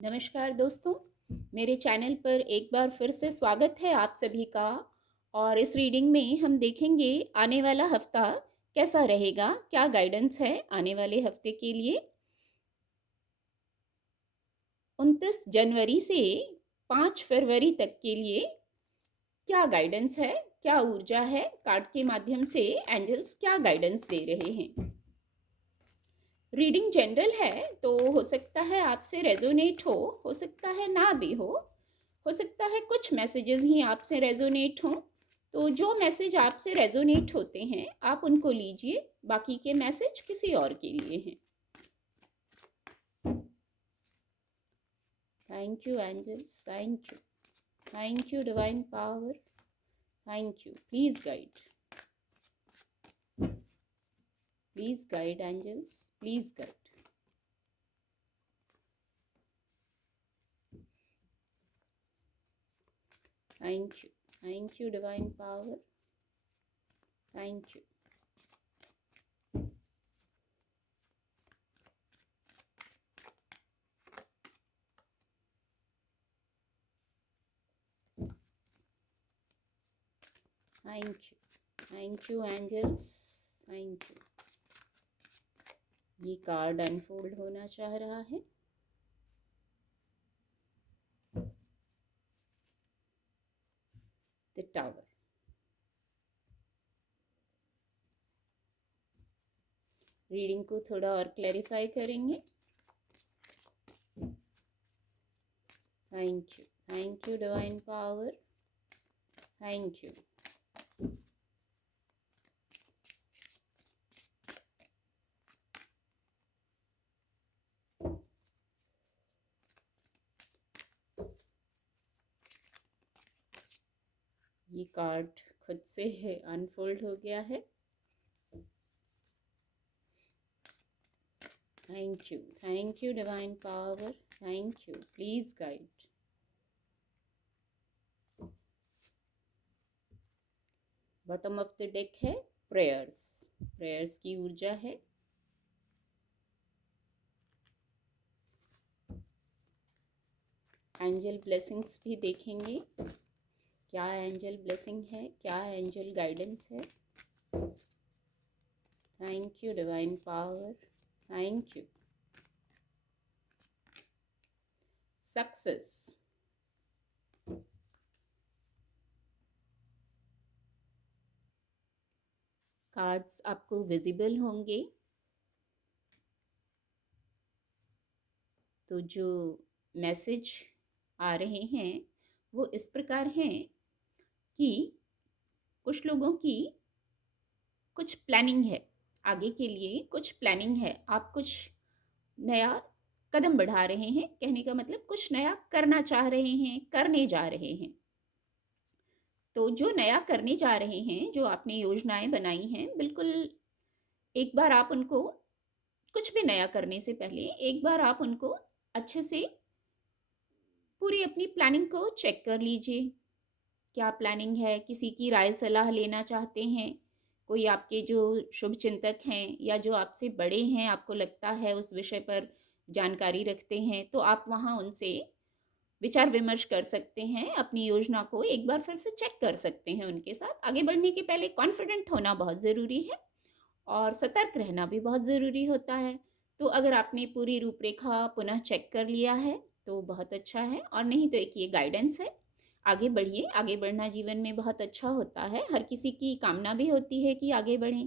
नमस्कार दोस्तों, मेरे चैनल पर एक बार फिर से स्वागत है आप सभी का। और इस रीडिंग में हम देखेंगे आने वाला हफ्ता कैसा रहेगा, क्या गाइडेंस है आने वाले हफ्ते के लिए। 29 जनवरी से 5 फरवरी तक के लिए क्या गाइडेंस है, क्या ऊर्जा है, कार्ड के माध्यम से एंजल्स क्या गाइडेंस दे रहे हैं। रीडिंग जनरल है तो हो सकता है आपसे रेजोनेट हो सकता है ना भी हो सकता है कुछ मैसेजेस ही आपसे रेजोनेट हों। तो जो मैसेज आपसे रेजोनेट होते हैं आप उनको लीजिए, बाकी के मैसेज किसी और के लिए हैं। Thank you angels, thank you divine power, thank you. Please guide angels, please guide. Thank you divine power, thank you. Thank you angels, thank you. ये कार्ड अनफोल्ड होना चाह रहा है। The tower. रीडिंग को थोड़ा और क्लैरिफाई करेंगे। Thank you divine power, thank you. ये कार्ड खुद से है अनफोल्ड हो गया है। Thank you divine power, thank you. Please guide. Bottom of the deck है प्रेयर्स की ऊर्जा है। एंजल ब्लेसिंग्स भी देखेंगे, क्या एंजल ब्लेसिंग है, क्या एंजल गाइडेंस है। Thank you divine power, thank you. Success. Cards आपको विजिबल होंगे तो जो मैसेज आ रहे हैं वो इस प्रकार हैं कि कुछ लोगों की कुछ प्लानिंग है, आगे के लिए कुछ प्लानिंग है, आप कुछ नया कदम बढ़ा रहे हैं। कहने का मतलब कुछ नया करना चाह रहे हैं, करने जा रहे हैं। तो जो नया करने जा रहे हैं, जो आपने योजनाएं बनाई हैं, बिल्कुल एक बार आप उनको, कुछ भी नया करने से पहले एक बार आप उनको अच्छे से पूरी अपनी प्लानिंग को चेक कर लीजिए। क्या प्लानिंग है, किसी की राय सलाह लेना चाहते हैं, कोई आपके जो शुभ चिंतक हैं या जो आपसे बड़े हैं, आपको लगता है उस विषय पर जानकारी रखते हैं, तो आप वहाँ उनसे विचार विमर्श कर सकते हैं। अपनी योजना को एक बार फिर से चेक कर सकते हैं। उनके साथ आगे बढ़ने के पहले कॉन्फिडेंट होना बहुत ज़रूरी है और सतर्क रहना भी बहुत ज़रूरी होता है। तो अगर आपने पूरी रूपरेखा पुनः चेक कर लिया है तो बहुत अच्छा है, और नहीं तो एक ये गाइडेंस है, आगे बढ़िए। आगे बढ़ना जीवन में बहुत अच्छा होता है, हर किसी की कामना भी होती है कि आगे बढ़ें।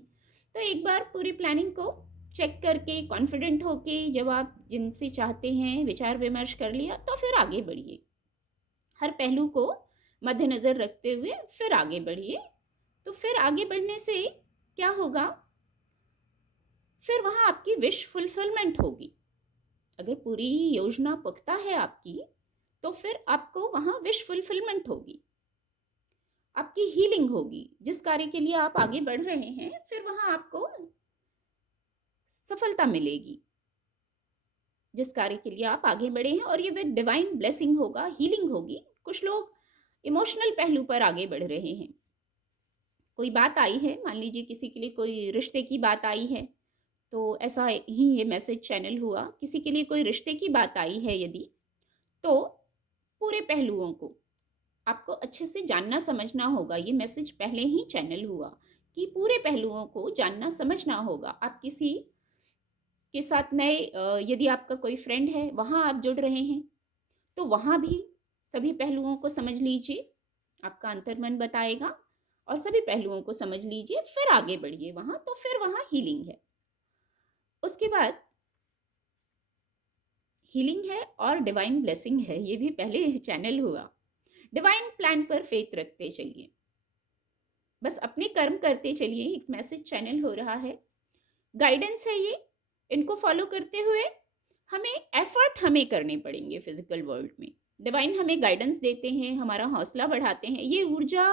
तो एक बार पूरी प्लानिंग को चेक करके कॉन्फिडेंट होके जब आप जिनसे चाहते हैं विचार विमर्श कर लिया तो फिर आगे बढ़िए। हर पहलू को मद्देनज़र रखते हुए फिर आगे बढ़िए। तो फिर आगे बढ़ने से क्या होगा, फिर वहाँ आपकी विश फुलफिलमेंट होगी। अगर पूरी योजना पुख्ता है आपकी तो फिर आपको वहाँ विश फुलफिलमेंट होगी, आपकी हीलिंग होगी। जिस कार्य के लिए आप आगे बढ़ रहे हैं फिर वहाँ आपको सफलता मिलेगी, जिस कार्य के लिए आप आगे बढ़े हैं, और ये विद डिवाइन ब्लेसिंग होगा, हीलिंग होगी। कुछ लोग इमोशनल पहलू पर आगे बढ़ रहे हैं। कोई बात आई है, मान लीजिए किसी के लिए कोई रिश्ते की बात आई है, तो ऐसा ही ये मैसेज चैनल हुआ, किसी के लिए कोई रिश्ते की बात आई है यदि, तो पूरे पहलुओं को आपको अच्छे से जानना समझना होगा। ये मैसेज पहले ही चैनल हुआ कि पूरे पहलुओं को जानना समझना होगा। आप किसी के साथ नए यदि आपका कोई फ्रेंड है, वहाँ आप जुड़ रहे हैं, तो वहाँ भी सभी पहलुओं को समझ लीजिए, आपका अंतर्मन बताएगा, और सभी पहलुओं को समझ लीजिए, फिर आगे बढ़िए वहाँ, तो फिर वहाँ हीलिंग है। उसके बाद हीलिंग है और डिवाइन ब्लेसिंग है, ये भी पहले चैनल हुआ। डिवाइन प्लान पर फेथ रखते चलिए, बस अपने कर्म करते चलिए। एक मैसेज चैनल हो रहा है, गाइडेंस है ये, इनको फॉलो करते हुए हमें एफर्ट हमें करने पड़ेंगे फिजिकल वर्ल्ड में। डिवाइन हमें गाइडेंस देते हैं, हमारा हौसला बढ़ाते हैं। ये ऊर्जा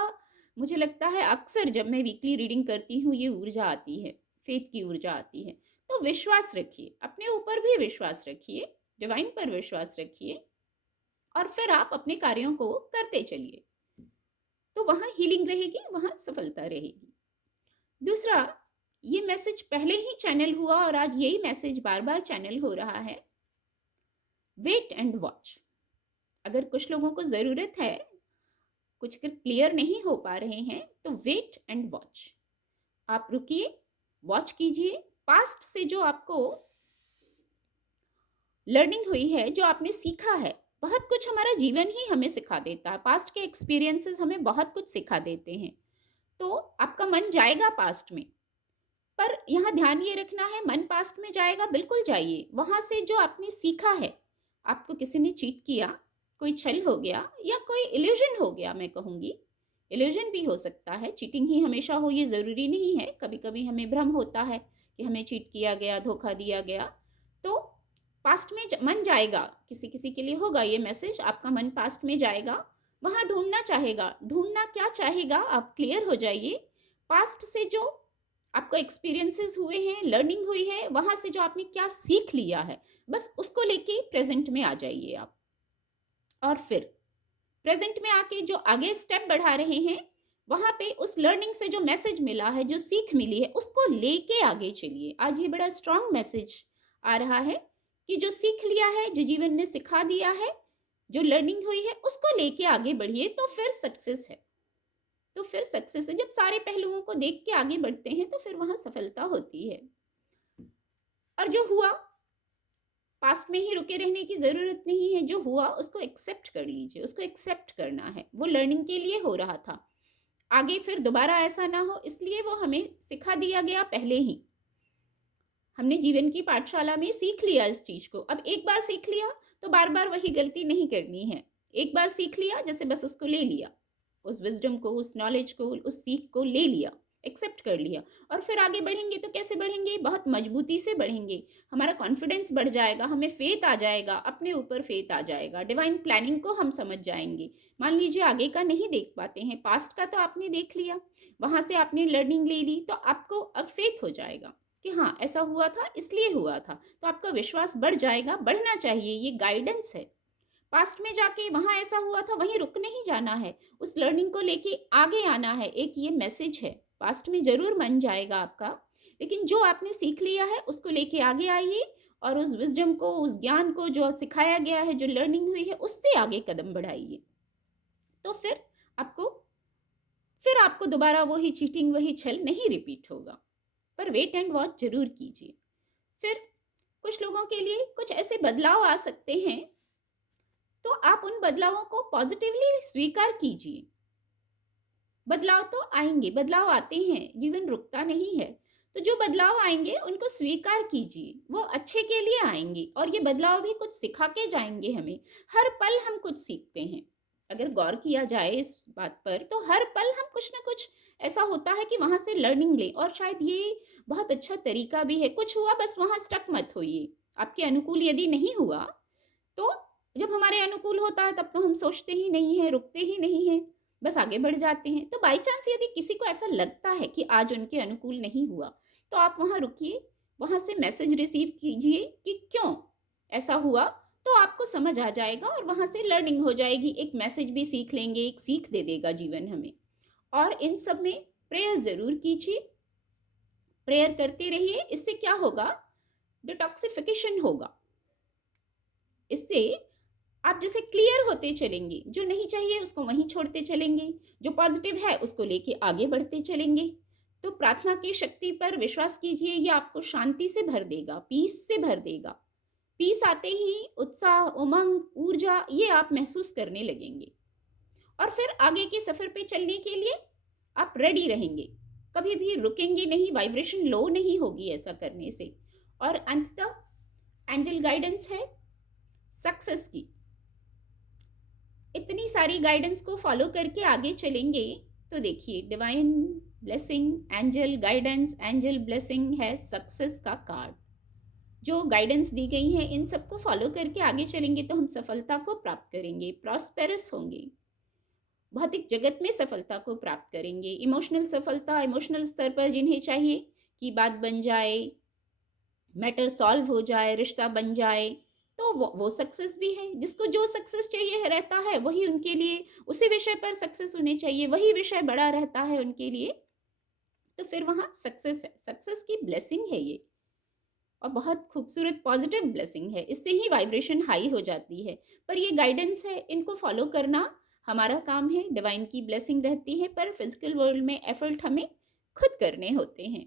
मुझे लगता है अक्सर जब मैं वीकली रीडिंग करती हूँ, ये ऊर्जा आती है, फेथ की ऊर्जा आती है। तो विश्वास रखिए, अपने ऊपर भी विश्वास रखिए, डिवाइन पर विश्वास रखिए, और फिर आप अपने कार्यों को करते चलिए, तो वहाँ हीलिंग रहेगी, वहाँ सफलता रहेगी। दूसरा, ये मैसेज पहले ही चैनल हुआ और आज यही मैसेज बार बार चैनल हो रहा है, वेट एंड वॉच। अगर कुछ लोगों को ज़रूरत है, कुछ क्लियर नहीं हो पा रहे हैं, तो वेट एंड वॉच। आप रुकिए, वॉच कीजिए। पास्ट से जो आपको लर्निंग हुई है, जो आपने सीखा है, बहुत कुछ हमारा जीवन ही हमें सिखा देता है। पास्ट के एक्सपीरियंसेस हमें बहुत कुछ सिखा देते हैं। तो आपका मन जाएगा पास्ट में, पर यहाँ ध्यान ये रखना है, मन पास्ट में जाएगा, बिल्कुल जाइए। वहाँ से जो आपने सीखा है, आपको किसी ने चीट किया, कोई छल हो गया या कोई इल्यूजन हो गया, मैं कहूँगी इल्यूजन भी हो सकता है, चीटिंग ही हमेशा हो ये ज़रूरी नहीं है। कभी कभी हमें भ्रम होता है कि हमें चीट किया गया, धोखा दिया गया। तो पास्ट में मन जाएगा, किसी किसी के लिए होगा ये मैसेज, आपका मन पास्ट में जाएगा, वहाँ ढूंढना चाहेगा। ढूंढना क्या चाहेगा, आप क्लियर हो जाइए। पास्ट से जो आपको एक्सपीरियंसेस हुए हैं, लर्निंग हुई है, वहाँ से जो आपने क्या सीख लिया है, बस उसको लेके प्रेजेंट में आ जाइए आप। और फिर प्रेजेंट में आके जो आगे स्टेप बढ़ा रहे हैं, वहाँ पे उस लर्निंग से जो मैसेज मिला है, जो सीख मिली है, उसको लेके आगे चलिए। आज ये बड़ा स्ट्रांग मैसेज आ रहा है कि जो सीख लिया है, जो जीवन ने सिखा दिया है, जो लर्निंग हुई है, उसको लेके आगे बढ़िए, तो फिर सक्सेस है। तो फिर सक्सेस है, जब सारे पहलुओं को देख के आगे बढ़ते हैं, तो फिर वहाँ सफलता होती है। और जो हुआ, पास्ट में ही रुके रहने की ज़रूरत नहीं है। जो हुआ उसको एक्सेप्ट कर लीजिए, उसको एक्सेप्ट करना है, वो लर्निंग के लिए हो रहा था, आगे फिर दोबारा ऐसा ना हो, इसलिए वो हमें सिखा दिया गया पहले ही। हमने जीवन की पाठशाला में सीख लिया इस चीज़ को। अब एक बार सीख लिया तो बार बार वही गलती नहीं करनी है। एक बार सीख लिया, जैसे बस उसको ले लिया, उस विजडम को, उस नॉलेज को, उस सीख को ले लिया, एक्सेप्ट कर लिया, और फिर आगे बढ़ेंगे। तो कैसे बढ़ेंगे? बहुत मजबूती से बढ़ेंगे। हमारा कॉन्फिडेंस बढ़ जाएगा, हमें फेथ आ जाएगा, अपने ऊपर फेथ आ जाएगा, डिवाइन प्लानिंग को हम समझ जाएंगे। मान लीजिए आगे का नहीं देख पाते हैं, पास्ट का तो आपने देख लिया, वहाँ से आपने लर्निंग ले ली, तो आपको अब फेथ हो जाएगा कि हाँ ऐसा हुआ था, इसलिए हुआ था। तो आपका विश्वास बढ़ जाएगा, बढ़ना चाहिए, ये गाइडेंस है। पास्ट में जाके वहाँ ऐसा हुआ था, वहीं रुक नहीं जाना है, उस लर्निंग को लेके आगे आना है। एक ये मैसेज है, पास्ट में जरूर मन जाएगा आपका, लेकिन जो आपने सीख लिया है उसको लेके आगे आइए, और उस विजडम को, उस ज्ञान को जो सिखाया गया है, जो लर्निंग हुई है, उससे आगे कदम बढ़ाइए। तो फिर आपको दोबारा वही चीटिंग, वही छल नहीं रिपीट होगा। पर वेट एंड वॉच जरूर कीजिए। फिर कुछ लोगों के लिए कुछ ऐसे बदलाव आ सकते हैं, तो आप उन बदलावों को पॉजिटिवली स्वीकार कीजिए। बदलाव तो आएंगे, बदलाव आते हैं, जीवन रुकता नहीं है। तो जो बदलाव आएंगे उनको स्वीकार कीजिए, वो अच्छे के लिए आएंगे, और ये बदलाव भी कुछ सिखा के जाएंगे हमें। हर पल हम कुछ सीखते हैं। अगर गौर किया जाए इस बात पर, तो हर पल हम कुछ ना कुछ ऐसा होता है कि वहाँ से लर्निंग लें। और शायद ये बहुत अच्छा तरीका भी है। कुछ हुआ, बस वहाँ स्टक मत होइए। आपके अनुकूल यदि नहीं हुआ, तो जब हमारे अनुकूल होता है तब तो हम सोचते ही नहीं है, रुकते ही नहीं है, बस आगे बढ़ जाते हैं। तो बाई चांस यदि किसी को ऐसा लगता है कि आज उनके अनुकूल नहीं हुआ, तो आप वहाँ रुकिए, वहाँ से मैसेज रिसीव कीजिए कि क्यों ऐसा हुआ, तो आपको समझ आ जाएगा और वहाँ से लर्निंग हो जाएगी। एक मैसेज भी सीख लेंगे, एक सीख दे देगा जीवन हमें। और इन सब में प्रेयर ज़रूर कीजिए, प्रेयर करते रहिए। इससे क्या होगा? डिटॉक्सिफिकेशन होगा। इससे आप जैसे क्लियर होते चलेंगे, जो नहीं चाहिए उसको वहीं छोड़ते चलेंगे, जो पॉजिटिव है उसको लेके आगे बढ़ते चलेंगे। तो प्रार्थना की शक्ति पर विश्वास कीजिए, ये आपको शांति से भर देगा, पीस से भर देगा। पीस आते ही उत्साह, उमंग, ऊर्जा ये आप महसूस करने लगेंगे और फिर आगे के सफ़र पे चलने के लिए आप रेडी रहेंगे। कभी भी रुकेंगे नहीं, वाइब्रेशन लो नहीं होगी ऐसा करने से। और अंततः एंजल गाइडेंस है सक्सेस की। इतनी सारी गाइडेंस को फॉलो करके आगे चलेंगे तो देखिए, divine blessing, angel guidance, angel blessing है सक्सेस का कार्ड। जो गाइडेंस दी गई है इन सबको फॉलो करके आगे चलेंगे तो हम सफलता को प्राप्त करेंगे, प्रॉस्पेरस होंगे, भौतिक जगत में सफलता को प्राप्त करेंगे। इमोशनल सफलता, इमोशनल स्तर पर जिन्हें चाहिए कि बात बन जाए, मैटर सॉल्व हो जाए, रिश्ता बन जाए, तो वो सक्सेस भी है। जिसको जो सक्सेस चाहिए रहता है वही उनके लिए, उसी विषय पर सक्सेस होने चाहिए, वही विषय बड़ा रहता है उनके लिए, तो फिर वहाँ सक्सेस है। सक्सेस की ब्लेसिंग है ये, और बहुत खूबसूरत पॉजिटिव ब्लेसिंग है। इससे ही वाइब्रेशन हाई हो जाती है। पर ये गाइडेंस है, इनको फॉलो करना हमारा काम है। डिवाइन की ब्लेसिंग रहती है, पर फिजिकल वर्ल्ड में एफर्ट हमें खुद करने होते हैं।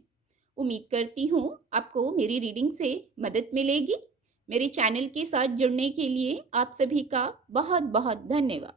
उम्मीद करती हूँ आपको मेरी रीडिंग से मदद मिलेगी। मेरे चैनल के साथ जुड़ने के लिए आप सभी का बहुत बहुत धन्यवाद।